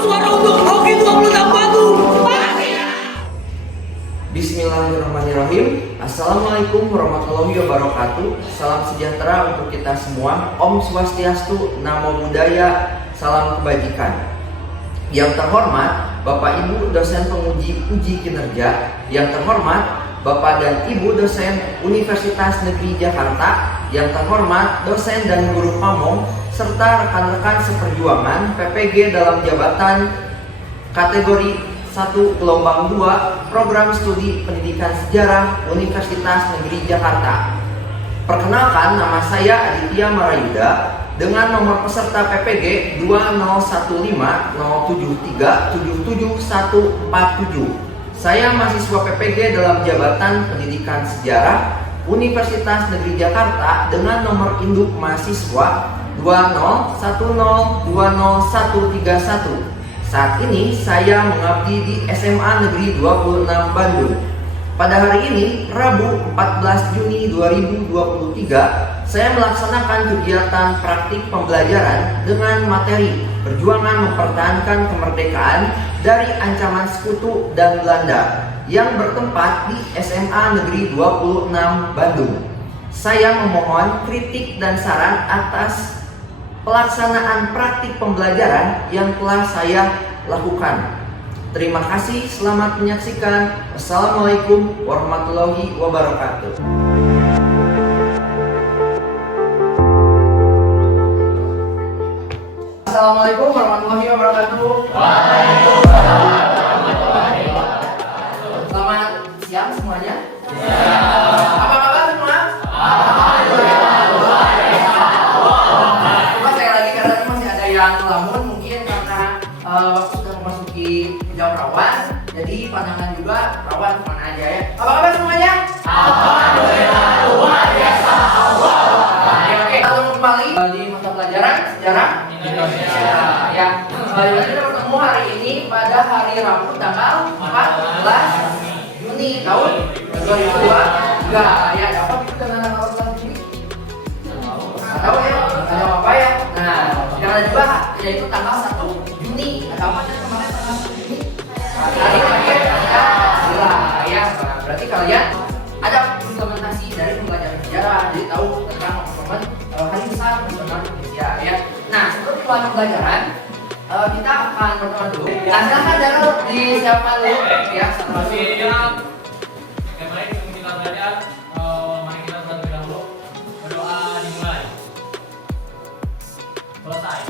suara untuk Hoki 26 Bandung. Bismillahirrahmanirrahim. Assalamualaikum warahmatullahi wabarakatuh. Salam sejahtera untuk kita semua. Om Swastiastu, Namo Buddhaya, salam kebajikan. Yang terhormat Bapak Ibu dosen penguji uji kinerja, yang terhormat Bapak dan Ibu dosen Universitas Negeri Jakarta, yang terhormat dosen dan guru pamong, serta rekan-rekan seperjuangan PPG dalam jabatan kategori 1 gelombang 2 program studi pendidikan sejarah Universitas Negeri Jakarta. Perkenalkan, nama saya Aditya Marayuda dengan nomor peserta PPG 20150737747. Saya mahasiswa PPG dalam jabatan pendidikan sejarah Universitas Negeri Jakarta dengan nomor induk mahasiswa 201020131. Saat ini saya mengabdi di SMA Negeri 26 Bandung. Pada hari ini, Rabu 14 Juni 2023, saya melaksanakan kegiatan praktik pembelajaran dengan materi perjuangan mempertahankan kemerdekaan dari ancaman sekutu dan Belanda yang bertempat di SMA Negeri 26 Bandung. Saya memohon kritik dan saran atas pelaksanaan praktik pembelajaran yang telah saya lakukan. Terima kasih, selamat menyaksikan. Wassalamualaikum warahmatullahi wabarakatuh. Assalamualaikum warahmatullahi wabarakatuh. Waalaikumsalam warahmatullahi wabarakatuh. Selamat siang semuanya. Apa kabar semua? Coba saya lagi karena masih ada yang ngelamun, mungkin karena waktu sudah memasuki jam rawan, jadi pandangan juga rawan kemana aja ya. Apa kabar semuanya? Alhamdulillah luar biasa. Oke, kita kembali di mata pelajaran sejarah Indonesia. Ya, kita bertemu hari ini pada hari Rabu tanggal 14 Juni tahun 2023. Ya, ada apa itu dengan tanggal 14 Juni? Tahu ya? Ada apa ya? Nah, yang ada juga yaitu tanggal 1 Juni. Ada apa tadi kemarin tanggal 1 Juni? Hari lahir Pancasila. Ya, berarti kalian ada implementasi dari pembelajaran sejarah, jadi tahu tentang momen hari besar nasional Indonesia ya. Nah, sebelum mulai pembelajaran, kita akan berdoa dulu. Nah, silakan Darul disiapkan dulu ya. Baik, sebelum kita belajar, mari kita terlebih dahulu berdoa dimulai. Selesai.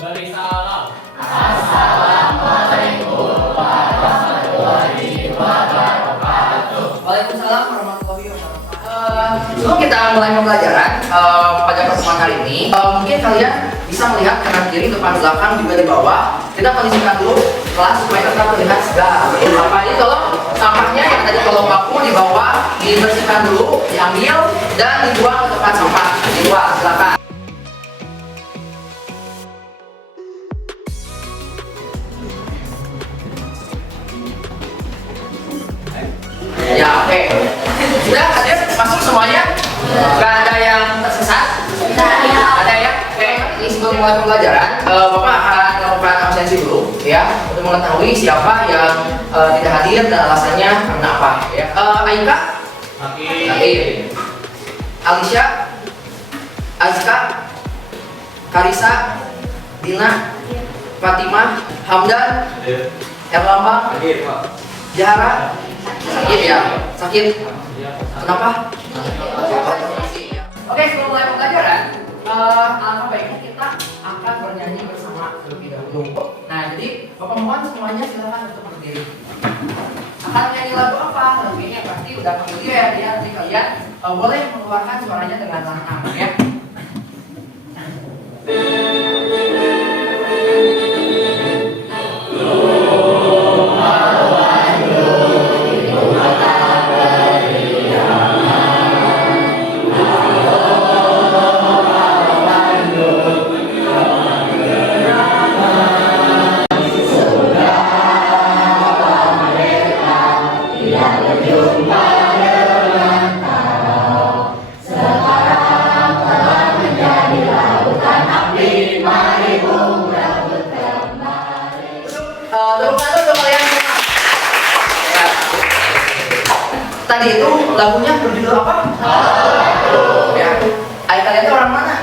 Beri salam. Assalamualaikum warahmatullahi wabarakatuh. Waalaikumsalam warahmatullahi wabarakatuh. Sebelum kita mulai pembelajaran pada pertemuan hari ini, mungkin kalian bisa melihat kanan kiri, depan belakang juga di bawah. Kita kondisikan dulu kelas supaya tetap terlihat segar. Apa ini tolong sampahnya yang tadi kolom baku di bawah dibersihkan dulu, diambil dan dibuang ke tempat sampah di luar. Silakan. Ya, oke. Sudah hadir masuk semuanya? Gak ada yang tersesat? Ada ya? Oke, ini sebelum mulai pembelajaran, Bapak akan melakukan absensi dulu ya, untuk mengetahui siapa yang tidak hadir dan alasannya karena apa ya. Aika? Hadir. Alicia? Azka? Karisa? Dina? Fatimah? Hamdan? Erlambang? Jahara? Sakit ya? Sakit? Kenapa? Oke, sebelum mulai pembelajaran, alangkah baiknya kita akan bernyanyi bersama terlebih dahulu. Nah, jadi Bapak mohon semuanya silakan untuk berdiri. Akan nyanyi lagu apa? Lagu ini yang pasti udah familiar ya. Nanti kalian boleh mengeluarkan suaranya dengan lantang ya. Sekarang tadi itu lagunya berjudul apa? Ya. Ayah kalian itu orang mana?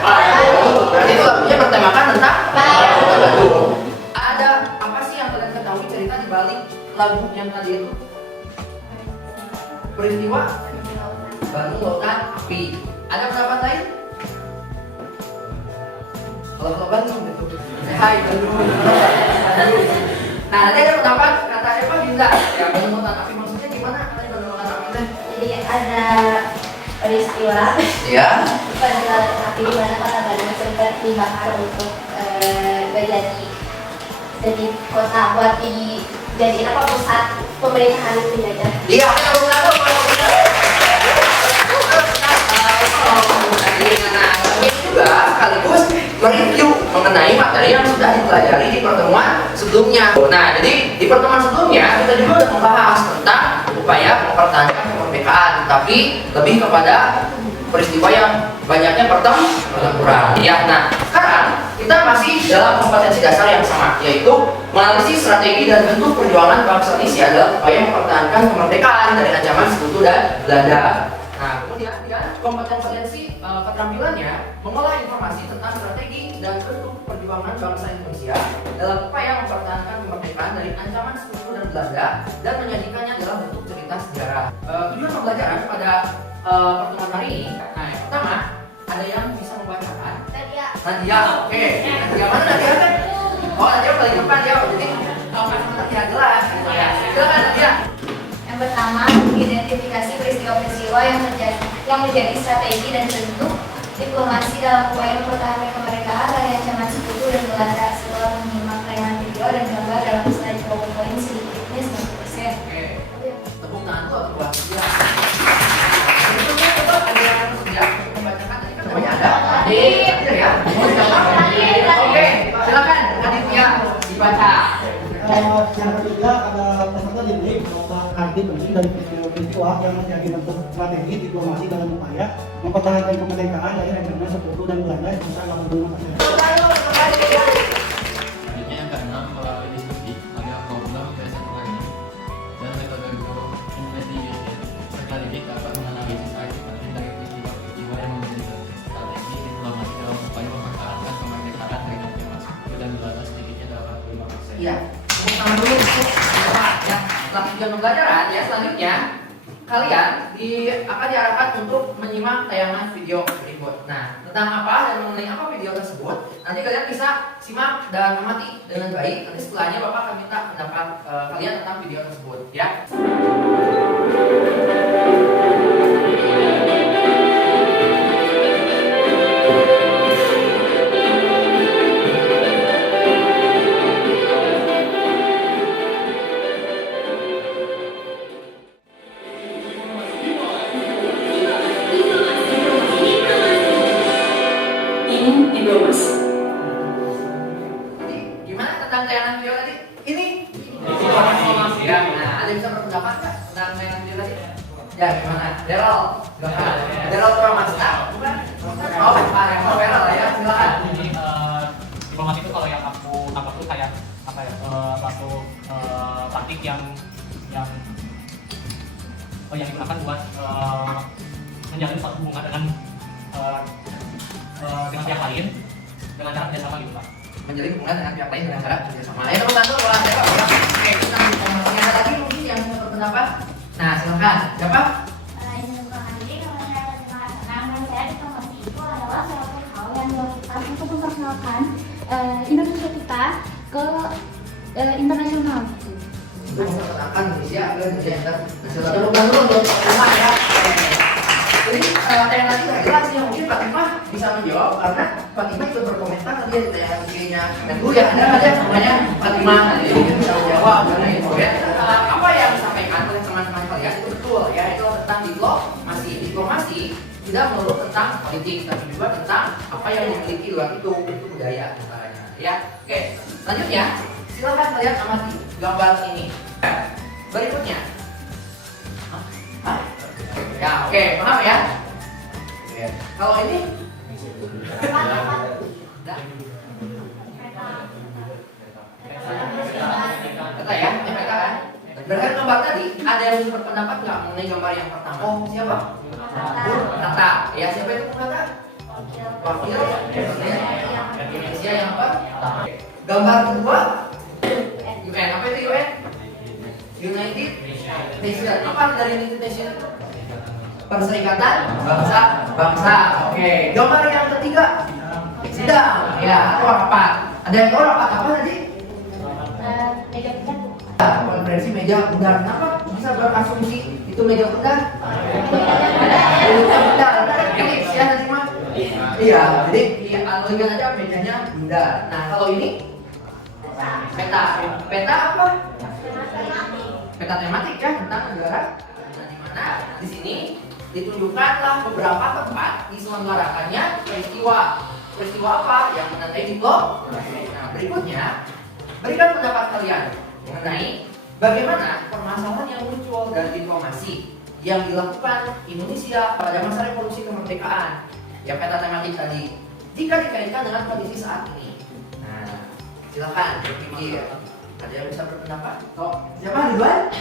Berarti itu lagunya bertemakan tentang Bandung. Ada apa sih yang kalian ketahui cerita di balik lagu yang tadi itu? Peristiwa Bandung Lautan Api. Ada pendapat lain? Kalau Bandung gitu. Hai Bandung. Nah, nanti ada pendapat kata siapa Dinda? Ya Bandung Lautan Api maksudnya gimana? Katanya Bandung Lautan Api teh. Jadi ada peristiwa Ya. Bandung Lautan Api di mana kota Bandung sempat dibakar untuk jadi kota buat dijadiin apa pusat pemerintahan penjajah. Iya, kalau benar tuh kalau benar. Ini juga sekaligus mereview mengenai materi yang sudah dipelajari di pertemuan sebelumnya. Nah, jadi di pertemuan sebelumnya kita juga sudah membahas tentang upaya mempertahankan kemerdekaan, tapi lebih kepada peristiwa yang banyaknya pertempuran. Ya, nah sekarang kita masih dalam kompetensi dasar yang sama, yaitu menganalisis strategi dan bentuk perjuangan bangsa Indonesia dalam upaya mempertahankan kemerdekaan dari ancaman sekutu dan Belanda. Nah, kemudian kompetensi keterampilannya mengolah informasi tentang strategi dan bentuk perjuangan bangsa Indonesia dalam upaya mempertahankan kemerdekaan dari ancaman sekutu dan Belanda dan menyajikannya dalam bentuk cerita sejarah. Tujuan pembelajaran pada pertemuan hari ini. Nah, yang pertama ada yang bisa membacakan. Nadia, oke. Nadia mana Nadia teh? Oh, Nadia paling depan ya. Jadi kalau Nadia jelas gitu ya. Silakan Nadia. Yang pertama, identifikasi peristiwa-peristiwa yang menjadi strategi dan bentuk diplomasi dalam upaya mempertahankan kemerdekaan dari ancaman sekutu dan Belanda. Setelah menyimak tayangan video dan gambar dalam slide PowerPoint sedikitnya 90%. Oke. Tepuk tangan tuh atau buah. Ya. Sebetulnya coba ada yang sudah membacakan tadi kan namanya ada. Ada ya. Oke, silakan Aditya dibaca. Yang ketiga ada peserta didik Dr. Ardi penting dari peristiwa yang menjadi bentuk strategi diplomasi dalam upaya mempertahankan kemerdekaan dari ancaman sekutu dan Belanda yang bisa lawan dengan Selanjutnya yang keenam melalui diskusi agar problem PSM dan metode investigation strategi dapat menganalisis arti penting dari peristiwa-peristiwa yang menjadi strategi diplomasi dalam upaya mempertahankan kemerdekaan dari ancaman sekutu dan Belanda sedikitnya dapat 5%. Iya. Pertama dulu ya, setelah tujuan pembelajaran ya selanjutnya kalian akan diarahkan untuk menyimak tayangan video berikut. Nah, tentang apa dan mengenai apa video tersebut nanti kalian bisa simak dan amati dengan baik. Nanti setelahnya Bapak akan minta pendapat kalian tentang video tersebut ya. Gimana tentang tayangan video tadi? Ini informasi ya. Nah, ada yang bisa berpendapat nggak tentang tayangan video tadi? Ya, gimana? Daryl, silakan. Daryl Pramasta, bukan? Oh, Pak Remo Daryl ya, silakan. Jadi diplomasi itu kalau yang aku tangkap tuh kayak apa ya? Suatu taktik yang digunakan buat menjalin suatu hubungan dengan pihak lain dengan cara kerjasama gitu Pak. Menjalin hubungan dengan pihak lain dengan cara kerjasama. Ya teman-teman tuh kalau ada ya. Oke, kita informasinya ada lagi mungkin yang bisa berpendapat. Nah, silakan. Siapa? Saya diplomasi itu adalah suatu hal yang dilakukan untuk memperkenalkan Indonesia kita ke internasional. Untuk memperkenalkan Indonesia ke dunia internasional. Tepuk tangan dulu untuk Fatimah ya. Jadi tayangan tadi nggak jelas ya, mungkin Fatimah bisa menjawab karena Fatimah ikut berkomentar tadi di tayangan videonya Menlu ya, ada namanya Fatimah tadi mungkin bisa menjawab karena itu ya. Apa yang disampaikan oleh teman-teman kalian itu betul ya, itu tentang diplomasi tidak melulu tentang politik tapi juga tentang apa yang dimiliki luar itu budaya antaranya ya. Oke, selanjutnya silakan kalian amati gambar ini berikutnya. Hah? Ya, oke, paham ya? Kalau ini peta ya, ini peta kan? Berdasarkan gambar tadi, ada yang berpendapat nggak mengenai gambar yang pertama? Oh, siapa? Tata. Ya, siapa itu Tata? Wakil Indonesia yang apa? Gambar kedua, UN. Apa itu UN? United Nation. Apa dari United Nation? Perserikatan bangsa. Oke. Gambar yang ketiga, sidang. Ya, atau rapat. Ada yang tahu rapat apa tadi? Konferensi meja bundar. Kenapa bisa berasumsi itu meja bundar? Meja bundar. Ini ya tadi mah. Iya, jadi analogikan aja mejanya bundar. Nah, kalau ini peta. Peta apa? Peta tematik ya tentang negara. Nah, di mana di sini ditunjukkanlah beberapa tempat diselenggarakannya peristiwa. Peristiwa apa yang menandai diplomasi. Nah, berikutnya berikan pendapat kalian mengenai bagaimana permasalahan yang muncul dari diplomasi yang dilakukan Indonesia pada masa revolusi kemerdekaan. Ya, peta tematik tadi jika dikaitkan dengan kondisi saat ini. Nah, silakan berpikir. Ada yang bisa berpendapat? Oh, siapa Ridwan?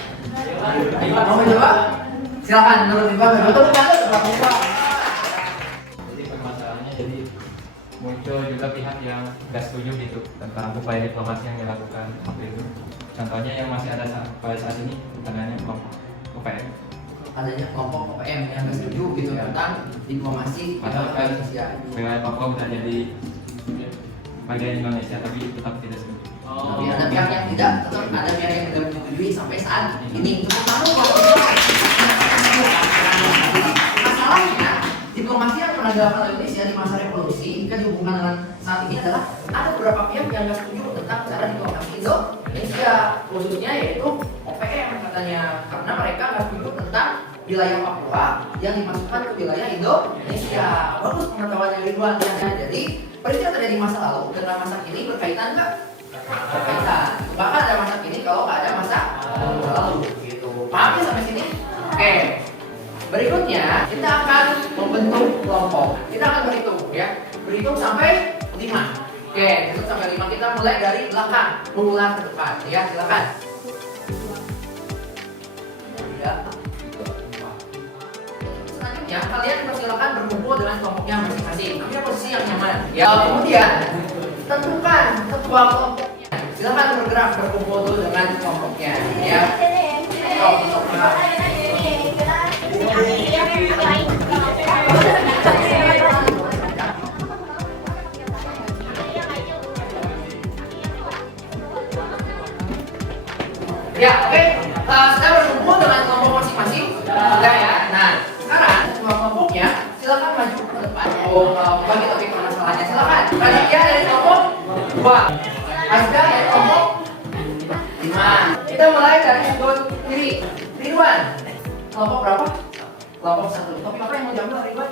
Mau menjawab? Silakan menurut Ridwan. Betul banget. Jadi permasalahannya jadi muncul juga pihak yang nggak setuju gitu tentang upaya diplomasi yang dilakukan waktu itu. Contohnya yang masih ada pada saat ini bukannya kelompok UPM. Adanya kelompok OPM yang nggak setuju gitu tentang diplomasi Padahal kan Indonesia. wilayah Papua udah jadi bagian Indonesia tapi tetap tidak setuju. Tapi ada pihak yang tidak, tetap ada pihak yang tidak menyetujui sampai saat ini. Untuk tahu masalahnya diplomasi yang pernah dilakukan oleh Indonesia di masa revolusi jika dihubungkan dengan saat ini adalah ada beberapa pihak yang nggak setuju tentang cara diplomasi Indonesia, khususnya yaitu OPM katanya, karena mereka nggak setuju tentang wilayah Papua yang dimasukkan ke wilayah Indonesia. Bagus pengetahuannya Ridwan ya. Jadi peristiwa terjadi masa lalu dengan masa kini berkaitan nggak? Berkaitan. Bahkan ada masa kini kalau nggak ada masa lalu gitu. Paham ya sampai sini? Oke. Berikutnya kita akan membentuk kelompok. Kita akan berhitung ya. Berhitung sampai 5. Oke, berhitung sampai 5. Kita mulai dari belakang, mengulang ke depan. Ya, silakan. Ya. Selanjutnya kalian persilakan berkumpul dengan kelompoknya masing-masing. Ambil posisi yang nyaman. Ya, kemudian tentukan ketua kelompoknya. Silakan bergerak berkumpul dulu dengan kelompoknya. Ya. Ya, oke. Sudah berkumpul dengan kelompok masing-masing. Sudah ya. Nah, sekarang ketua kelompoknya silakan maju ke depan. Bagi topik permasalahannya silakan. Tadi dia dari kelompok 2. Asda dari kelompok 5. Kita mulai dari sudut kiri. Ridwan. Kelompok berapa? Kelompok 1. Topik apa yang mau diambil Ridwan?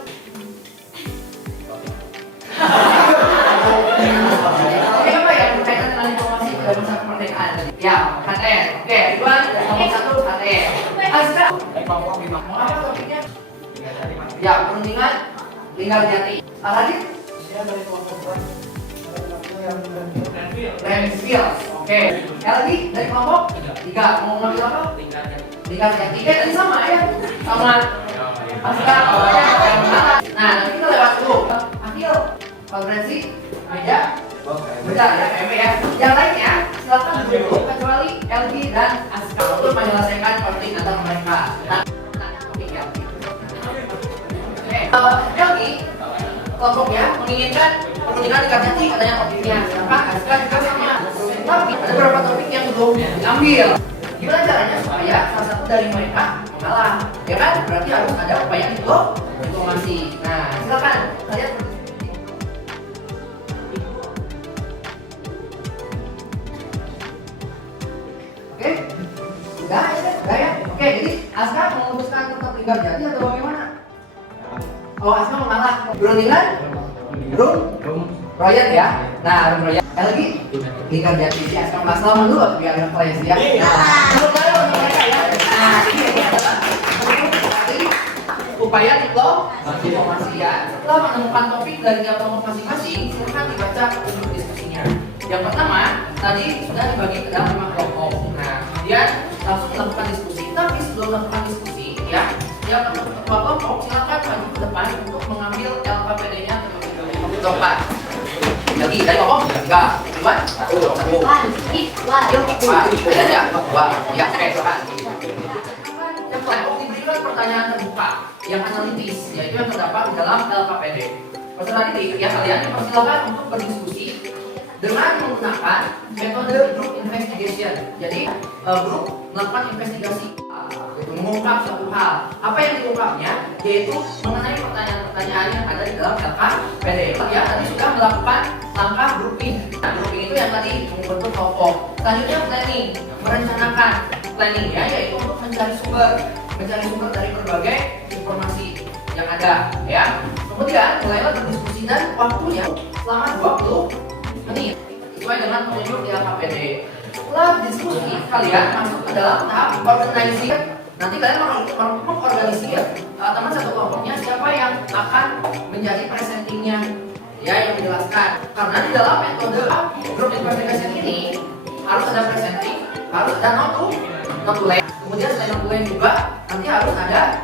Topik apa ya berkaitan dengan diplomasi pada masa kemerdekaan? Ya, KTN. Oke, Ridwan dari kelompok 1 KTN. Asda dari kelompok 5. Mau apa topiknya? Ya, perundingan Linggarjati. Radit? Saya dari kelompok 2. Renfield. Oke. Elgi dari kelompok 3. Mau ngambil apa? Linggarjati. Tadi sama ya? Sama Aska. Nah, nanti kita lewat dulu. Akhil, konferensi meja beda ya, MP ya. Yang lainnya silakan duduk kecuali Elgi dan Aska untuk menyelesaikan konflik antar mereka. Nah, topik Elgi. Elgi kelompoknya menginginkan perundingan Linggarjati katanya topiknya. Sedangkan Aska juga sama. Tapi ada beberapa topik yang belum diambil. Gimana caranya supaya salah satu dari mereka mengalah? Ya kan? Berarti harus ada upaya diplomasi. Nah, silakan kalian. Oke? Sudah ya? Oke, jadi Aska memutuskan tetap Linggarjati atau bagaimana? Oh, Aska mengalah. Perundingan? Royal ya. Nah, Royal. Lagi Linggarjati si Aska Mas Lama dulu biar refresh ya. Nah, untuk mereka ya. Nah, ini adalah upaya diplomasi ya. Setelah menemukan topik dari tiap kelompok masing-masing, silakan dibaca petunjuk diskusinya. Yang pertama, tadi sudah dibagi ke dalam 5 kelompok. Nah, kemudian langsung dilakukan diskusi. Tapi sebelum melakukan diskusi, ya, yang ketua kelompok silakan maju ke depan untuk mengambil LKPD-nya terlebih dahulu. Depan. Lagi, dari kelompok 3, 2, 1, 1. Ya, oke, depan. Yang kelompok diberikan pertanyaan terbuka yang analitis, yaitu yang terdapat di dalam LKPD. Peserta didik, ya kalian dipersilakan untuk berdiskusi dengan menggunakan metode group investigation. Jadi grup melakukan investigasi, yaitu mengungkap suatu hal. Apa yang diungkapnya? Yaitu mengenai pertanyaan-pertanyaan yang ada di dalam LKPD. Ya, tadi sudah melakukan langkah grouping. Nah, grouping itu yang tadi membentuk kelompok. Selanjutnya planning, merencanakan planning ya, yaitu untuk mencari sumber dari berbagai informasi yang ada. Ya, kemudian mulailah berdiskusi dan waktunya selama 20 menit sesuai dengan petunjuk di LKPD. Setelah diskusi, kalian masuk ke dalam tahap organizing. Nanti kalian mengorganisir teman satu kelompoknya siapa yang akan menjadi presentingnya, ya, yang menjelaskan. Karena di dalam metode group investigation ini harus ada presenting, harus ada notulen. Kemudian selain notulen juga nanti harus ada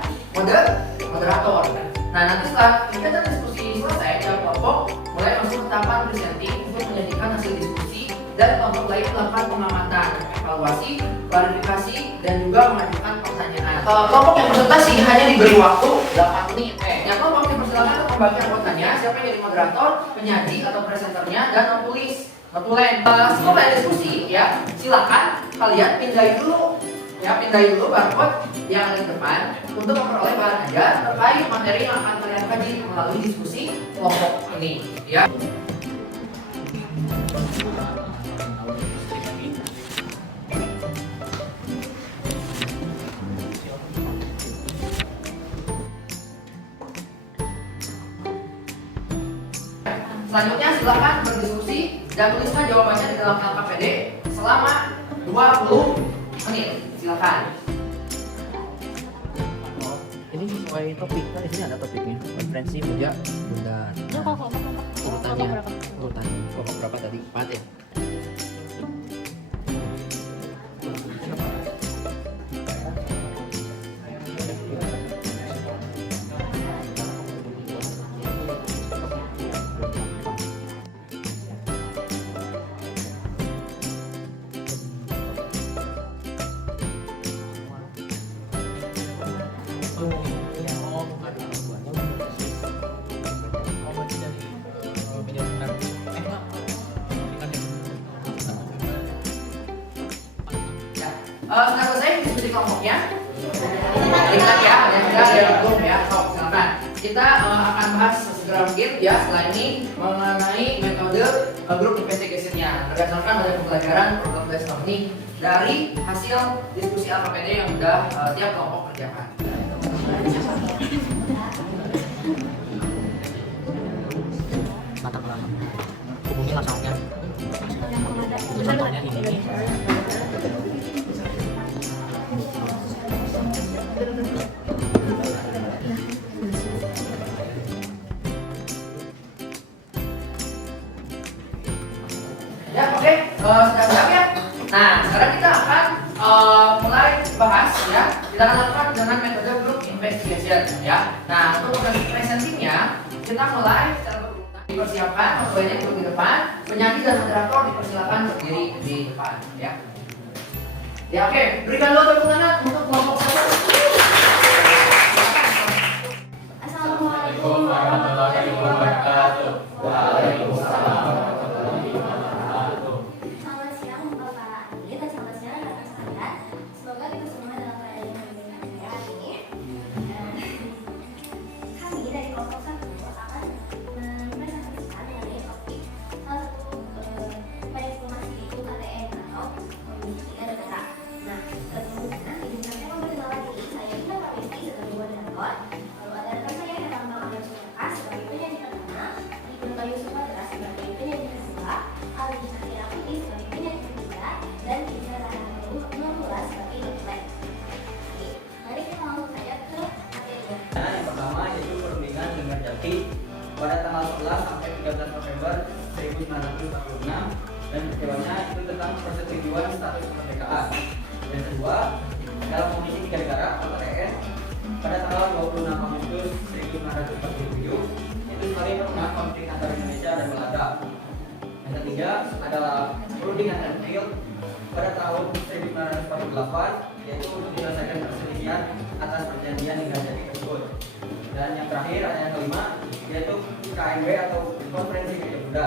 moderator. Nah, nanti setelah kita diskusi selesai, tiap kelompok mulai masuk ke tahapan presenting untuk menyajikan hasil diskusi, dan kelompok lain melakukan pengamatan, evaluasi, klarifikasi, dan juga mengajukan pertanyaan. Kelompok yang presentasi hanya diberi waktu 8 menit. Yang kelompok dipersilakan untuk membagi anggotanya, siapa yang jadi moderator, penyaji atau presenternya, dan notulen. Setelah diskusi, ya, silakan kalian pindahin dulu barcode yang ada di depan untuk memperoleh bahan ajar terkait materi yang akan kalian kaji melalui diskusi kelompok ini. Ya. Selanjutnya silakan berdiskusi dan tuliskan jawabannya di dalam LKPD selama 20 menit. Silakan. Ini sesuai topik, kan di sini ada topiknya. Konferensi Muda Bundaran. Urutannya kelompok berapa tadi? 4 ya? Sudah selesai diskusi kelompoknya? Ingat ya, dan sudah ada belum ya? Sok, silakan. Kita akan bahas segera mungkin ya setelah ini mengenai metode group investigation-nya berdasarkan dari pembelajaran program belajar learning dari hasil diskusi LKPD yang sudah tiap kelompok kerjakan. Mantap banget. Hubungi langsungnya. Itu contohnya ini. Ya, oke, sudah siap ya? Nah, sekarang kita akan mulai bahas ya. Kita akan lakukan dengan metode group investigation ya. Nah, untuk presentingnya kita mulai secara berurutan. Dipersiapkan, notulennya duduk di depan, penyanyi dan moderator dipersilakan berdiri di depan ya. Ya, oke, berikan dulu tepuk tangan untuk kelompok 1. Assalamualaikum warahmatullahi wabarakatuh. Waalaikumsalam. Selamat siang Bapak Adit, selamat siang rekan sekalian. Semoga kita semua dalam keadaan yang baik-baik saja hari ini. Kami dari kelompok 1 akan mempresentasikan mengenai topik salah satu informasi itu KTN atau Komisi 3 Negara. Nah, kemudian izinkan saya memperkenalkan diri, saya Ina Pramesti sebagai moderator. Lalu ada rekan saya Herang Bang Suka sebagai penyanyi pertama, Ibnu Bayu Supadra sebagai penyanyi kedua, Ali Syakira Putih sebagai penyanyi ketiga, dan Iza Rahmanullah sebagai notulen. Oke, mari kita langsung saja ke materinya. Yang pertama yaitu perundingan dengan Jati pada tanggal 11 sampai 13 November 1946 dan peristiwanya itu tentang persetujuan status kemerdekaan. Yang kedua, dalam Komisi 3 Negara atau TN pada tanggal 26 Agustus 1947 itu sebagai perumahan konflik antara Indonesia dan Belanda. Yang ketiga adalah perundingan Anfield pada tahun 1948 yaitu untuk menyelesaikan perselisihan atas perjanjian hingga jadi tersebut. Dan yang terakhir ada yang kelima yaitu KMB atau Konferensi Gereja Buddha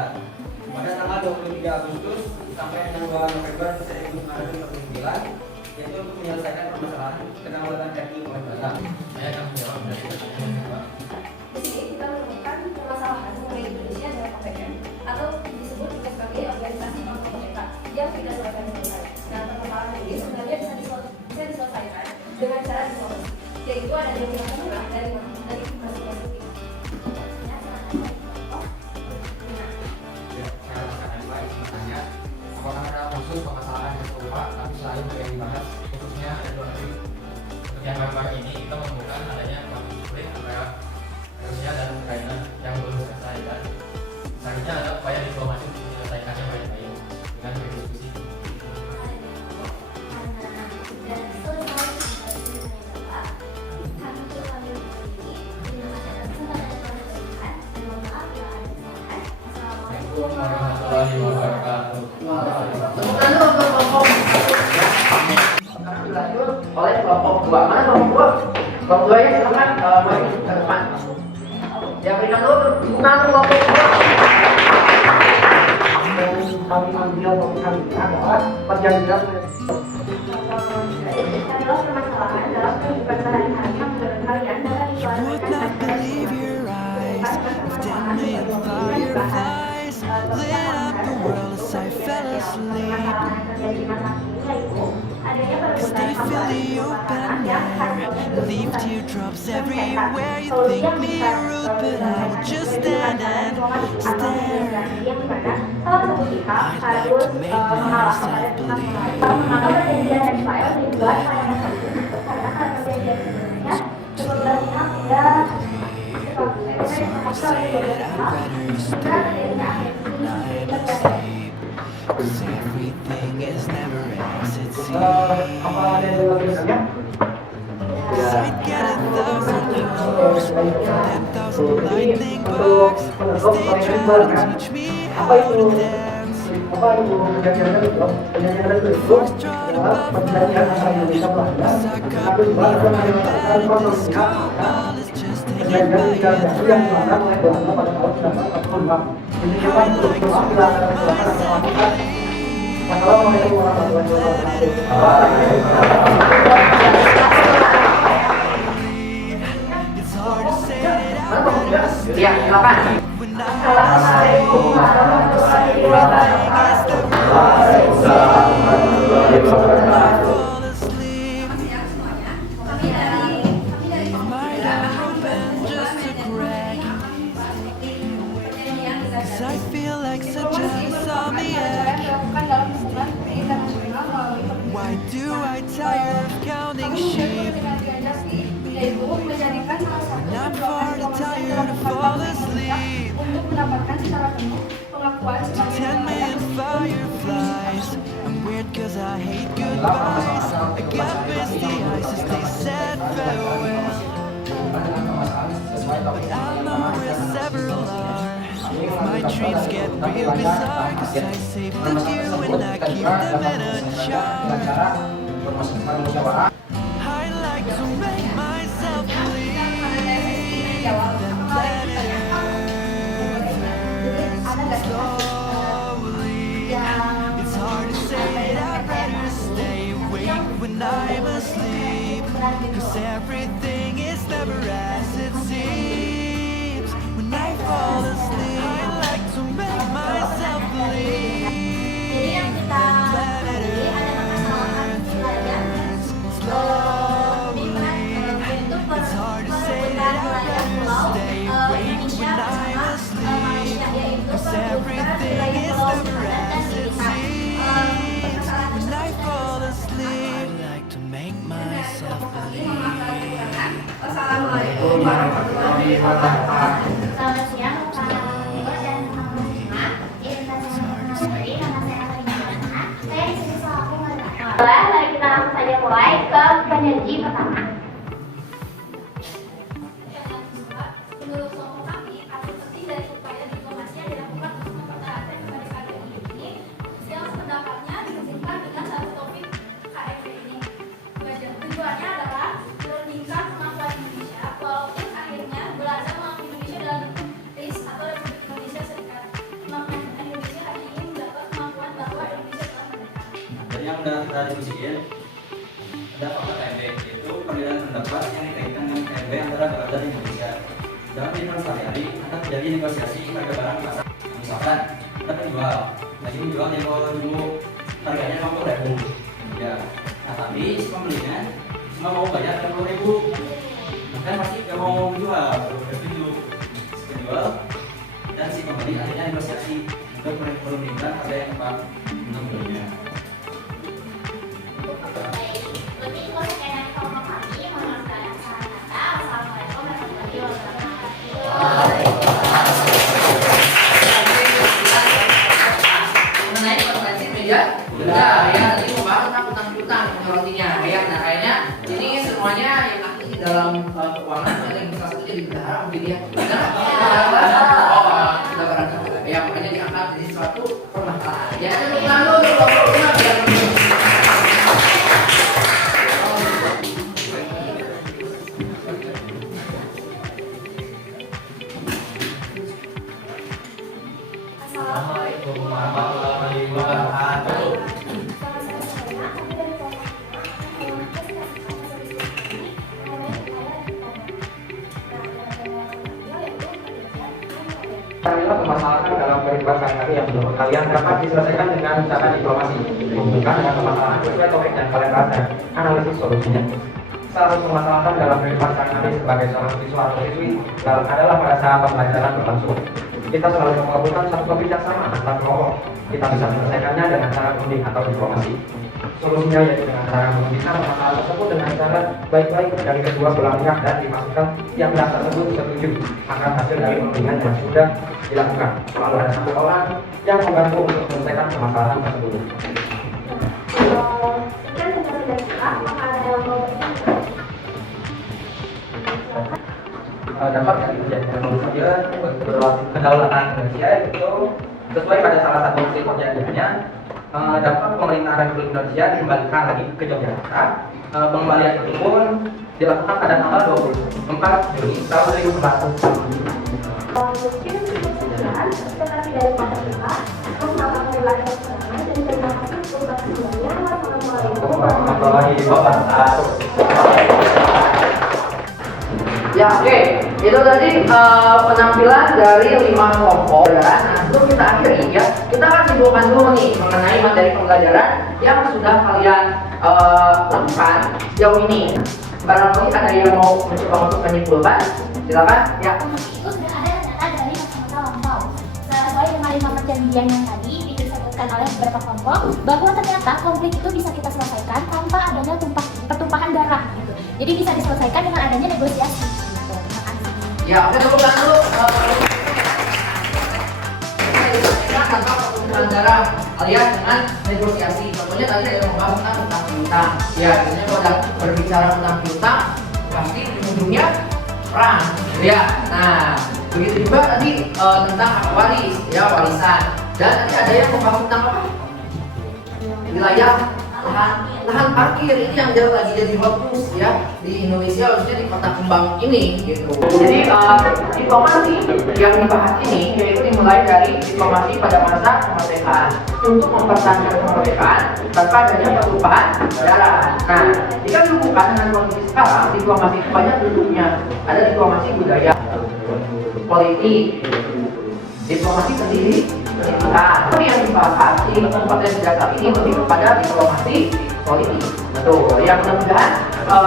pada tanggal 23 Agustus sampai dengan 2 November 1949 yaitu untuk menyelesaikan permasalahan kedaulatan RI oleh Belanda. Saya akan menjawab dari pertanyaan yang kedua. Di sini kita menemukan permasalahan mengenai Indonesia dalam KPM atau disebut juga sebagai organisasi non-pemerintah yang tidak selesai selesai. Nah, permasalahan ini sebenarnya bisa diselesaikan dengan cara disolusi, yaitu ada yang murah dari masing-masing pihak. Ya, saya rasakan yang baik bertanya, apakah ada khusus permasalahan yang serupa tapi selain yang dibahas khususnya ada dua tadi. Untuk yang baru ini kita menemukan adanya konflik antara Rusia dan Ukraina yang belum selesai dan selanjutnya ada upaya diplomasi untuk menyelesaikannya baik-baik dengan berdiskusi. Warahmatullahi wabarakatuh. Temukan dulu untuk kelompok. Sekarang dilanjut oleh kelompok 2. Mana kelompok 2? Kelompok 2 ya silakan maju ke depan. Yang berikan dulu dukungan kelompok 2. Yang kami ambil topik adalah perjanjian Adalah permasalahan dalam kehidupan sehari-hari yang menurut kalian dapat disuarakan dan They fill the open air, leave teardrops everywhere. You think me rude, but I would just stand and stare. I'd like to make myself believe. Some say that I'd better stay when I'm asleep, 'cause everything is never as it seems. I'd get 1,000 hugs from 10,000 lightning bugs as they try to teach me how to dance. First tried about cause I got me from my bed, and this cobble is just hanging by a thread. I like to make myself it's hard to say that I better stay Ya, silakan. when I'm fall asleep. Might have open just to crack, 'cause I feel like such a insomniac. Why do I tire of counting sheep? When I'm far too tired to fall asleep. 10 million fireflies. I'm weird 'cause I hate goodbyes. I got misty eyes as they said farewell. But I know where several are. If my dreams get real bizarre, 'cause I save the few and I keep them in a jar. I like to make myself believe that slowly. It's hard to say that I'd better stay awake when I'm asleep, 'cause everything is never as it seems. When I fall asleep, I like to make myself believe that planet Earth turns slowly. It's hard to say that I'd better stay awake when I'm asleep, 'cause everything is never as it seems. When I fall asleep, I like to make myself believe. Assalamualaikum warahmatullahi wabarakatuh. Selamat siang, Bapak Ibu dan teman-teman semua. Ini saya nama saya nama saya di sini selaku moderator. Mari kita langsung saja energi pertama. Menurut kelompok kami, arti penting dari upaya diplomasi yang dilakukan untuk mempertahankan kemerdekaan RI ini, yang sependapatnya dihubungkan dengan satu topik KFV ini. Tujuannya adalah meningkatkan kemampuan Indonesia, walaupun akhirnya Belanda mengakui Indonesia dalam bentuk RIS atau Republik Indonesia Serikat. Kemampuan Indonesia hanya ingin mendapat kemampuan bahwa Indonesia telah merdeka. Dari yang sudah kita diskusikan, ada fakta KMB, yaitu perbedaan pendapat yang dikaitkan dengan KMB antara Belanda dan Indonesia. Dalam kehidupan sehari-hari akan terjadi negosiasi harga barang di pasar. Misalkan ada penjual, lagi menjual dulu harganya 50.000. Ya, nah tapi si pembelinya cuma mau bayar 60.000. Bahkan pasti nggak mau menjual, bersetuju. Si penjual dan si pembeli akhirnya negosiasi untuk menurunkan harga yang tepat untuk belinya. Lebih kepercayaan kelompok kami mengenai kata Assalamualaikum warahmatullahi wabarakatuh. Mengenai konferensi meja benar ya, tadi membahas tentang utang-utang menyortinya ya. Nah kayaknya ini semuanya yang aktif di dalam keuangan ada yang salah satu jadi bendahara mungkin ya. Oh, sudah barangkali ya, makanya diangkat jadi suatu permasalahan. Ya, lalu biar Assalamualaikum warahmatullahi wabarakatuh. Kalian permasalahan dalam kehidupan sehari-hari yang menurut kalian dapat diselesaikan dengan cara diplomasi. Hubungkan dengan permasalahan sesuai topik dan kalian rasa analisis solusinya. Salah satu permasalahan dalam kehidupan sehari-hari sebagai seorang siswa atau siswi adalah pada saat pembelajaran berlangsung. Kita selalu memperlukan satu topik yang sama antar kelompok. Kita bisa menyelesaikannya dengan cara runding atau diplomasi. Solusinya yaitu dengan cara membina permasalahan tersebut dengan cara baik-baik dari kedua belah pihak dan dipastikan yang pihak tersebut setuju akan hasil dari pemilihan yang sudah dilakukan. Lalu ada satu orang yang membantu untuk menyelesaikan permasalahan tersebut. Kan sudah jelas, maka ada yang mau Dapat terjadi saja kedaulatan Indonesia itu sesuai pada salah satu prinsip perjanjiannya dapat pemerintahan Republik Indonesia dikembalikan lagi ke Yogyakarta. Pengembalian itu pun dilakukan pada tanggal 24 Juni tahun 2004. mungkin kemudian tetapi dari mata kita mengenalkan wilayah pertama dan terima kasih untuk semuanya. Wassalamualaikum Warahmatullahi wabarakatuh. ya oke, itu tadi penampilan dari 5 kelompok pelajaran. Nah, sebelum kita akhiri ya, kita akan simpulkan dulu nih mengenai materi pembelajaran yang sudah kalian lakukan sejauh ini. Barangkali ada yang mau mencoba untuk menyimpulkan, silakan ya. Itu sudah ada data dari masa-masa lampau. Sesuai dengan 5 perjanjian yang tadi disebutkan oleh beberapa kelompok, bahwa ternyata konflik itu bisa kita selesaikan tanpa adanya pertumpahan darah gitu. Jadi bisa diselesaikan dengan adanya negosiasi. Gitu. Terima kasih. Ya, oke, tepukkan dulu. Tanpa pertumpahan darah alias dengan negosiasi. Contohnya tadi ada yang membahas tentang utang piutang. Ya, biasanya kalau udah berbicara tentang piutang, pasti ujungnya perang. Ya, nah begitu juga tadi tentang hak waris, ya warisan. Dan tadi ada yang membahas tentang apa? Wilayah lahan parkir ini yang lagi jadi fokus ya di Indonesia, khususnya di kota kembang ini gitu. Jadi diplomasi yang dibahas ini yaitu dimulai dari diplomasi pada masa kemerdekaan untuk mempertahankan kemerdekaan tanpa adanya pertumpahan darah. Nah, jika dihubungkan dengan kondisi sekarang, diplomasi itu banyak bentuknya. Ada diplomasi budaya, politik, diplomasi sendiri. Nah, tapi yang dibahas di kompetensi dasar ini lebih kepada diplomasi politik. Betul. Yang mudah-mudahan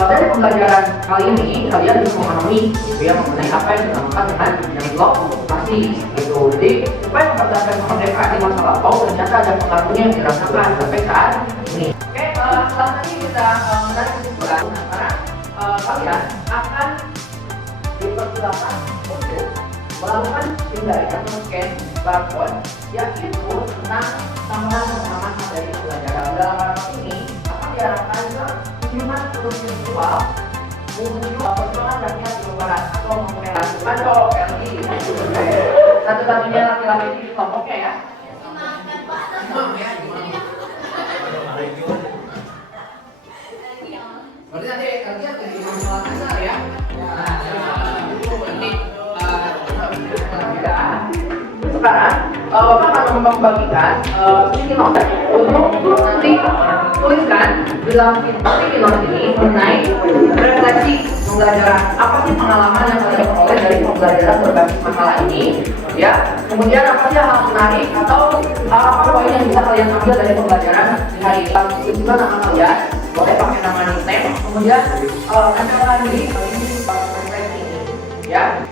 dari pembelajaran kali ini kalian bisa memahami gitu ya mengenai apa yang dinamakan dengan diplomasi gitu. Jadi supaya mempertahankan kemerdekaan di masa lampau ternyata ada pengaruhnya yang dirasakan sampai saat ini. Oke, setelah tadi kita menarik kesimpulan karena kalian akan dipersilakan untuk melakukan pindai atau scan barcode yaitu tentang tambahan pemahaman dari pelajaran. Dalam hal ini akan diarahkan ke Penciuman produksi visual muncul perjuangan rakyat Jawa Barat atau memerhatikan cowok LG. Satu-satunya laki-laki di kelompoknya ya. Imam ya, imam. Berarti nanti LG akan imam sholat asar ya. Sekarang Bapak akan membagikan sticky note untuk nanti tuliskan dalam sticky note ini mengenai refleksi pembelajaran apa sih pengalaman yang kalian peroleh dari pembelajaran berbasis masalah ini ya, kemudian apa sih hal menarik atau apa poin yang bisa kalian ambil dari pembelajaran di hari ini. Juga nama kalian boleh pakai nama nickname, kemudian tempelkan diri kalian di refleksi ini ya.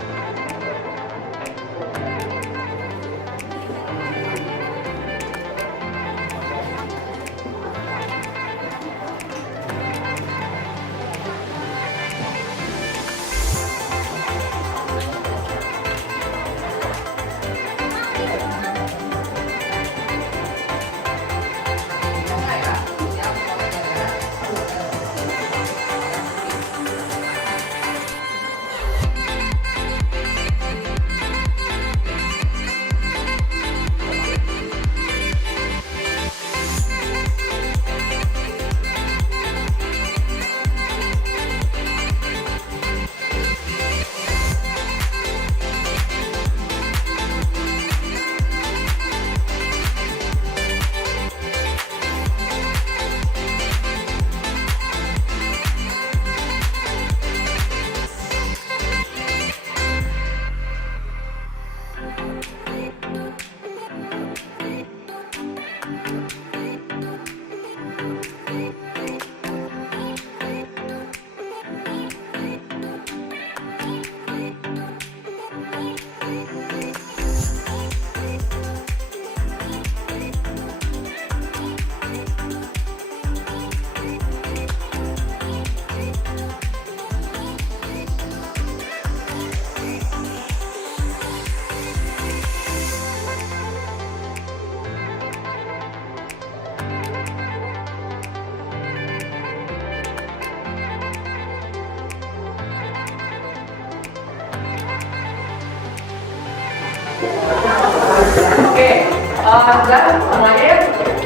Oke, sudah semuanya ya?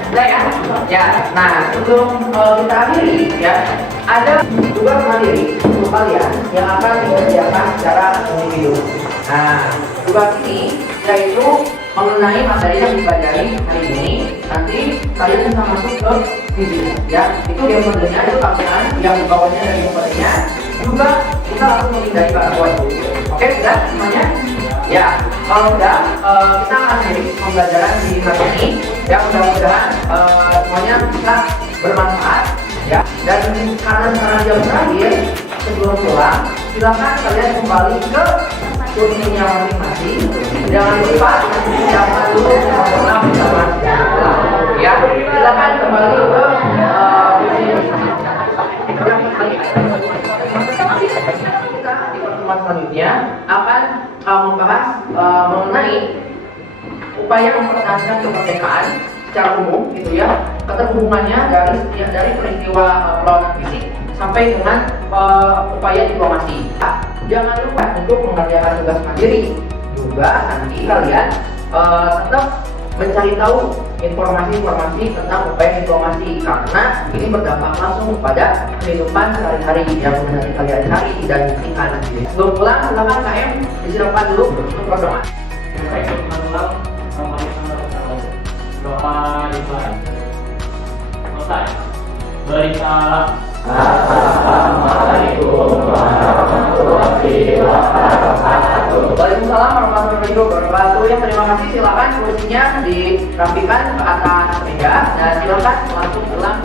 Sudah ya? Ya, nah sebelum kita akhiri ya, ada tugas mandiri untuk kalian yang akan dikerjakan secara individu. Nah, tugas ini yaitu mengenai materi yang dipelajari hari ini. Nanti kalian bisa masuk ke video ya. Itu dia modelnya, itu tampilan yang bawahnya dari modelnya. Juga kita langsung memindai barang buat. Oke, sudah semuanya? Ya, kalau sudah kita akan akhiri pembelajaran di hari ini. Ya, mudah-mudahan semuanya bisa bermanfaat. Ya, dan karena sekarang jam terakhir sebelum pulang, silakan kalian kembali ke kursinya masing-masing. Jangan lupa siapkan dulu pulang bersama. Ya, silakan kembali ke kursi. Kita di pertemuan selanjutnya akan membahas mengenai upaya mempertahankan kemerdekaan secara umum, gitu ya, keterhubungannya dari peristiwa perlawanan fisik sampai dengan upaya diplomasi. Jangan lupa untuk mengerjakan tugas mandiri. Juga nanti kalian tetap mencari tahu informasi-informasi tentang upaya diplomasi karena ini berdampak langsung pada kehidupan sehari-hari yang menjadi kalian cari dan buktikan. Sebelum pulang, silakan KM disiapkan dulu untuk berdoa. Baik, teman-teman, doa dimulai. Selesai. Berisalah. Assalamualaikum warahmatullahi wabarakatuh. Waalaikumsalam warahmatullahi wabarakatuh. Ya, terima kasih. Silakan kursinya dirapikan ke atas meja dan silakan langsung pulang.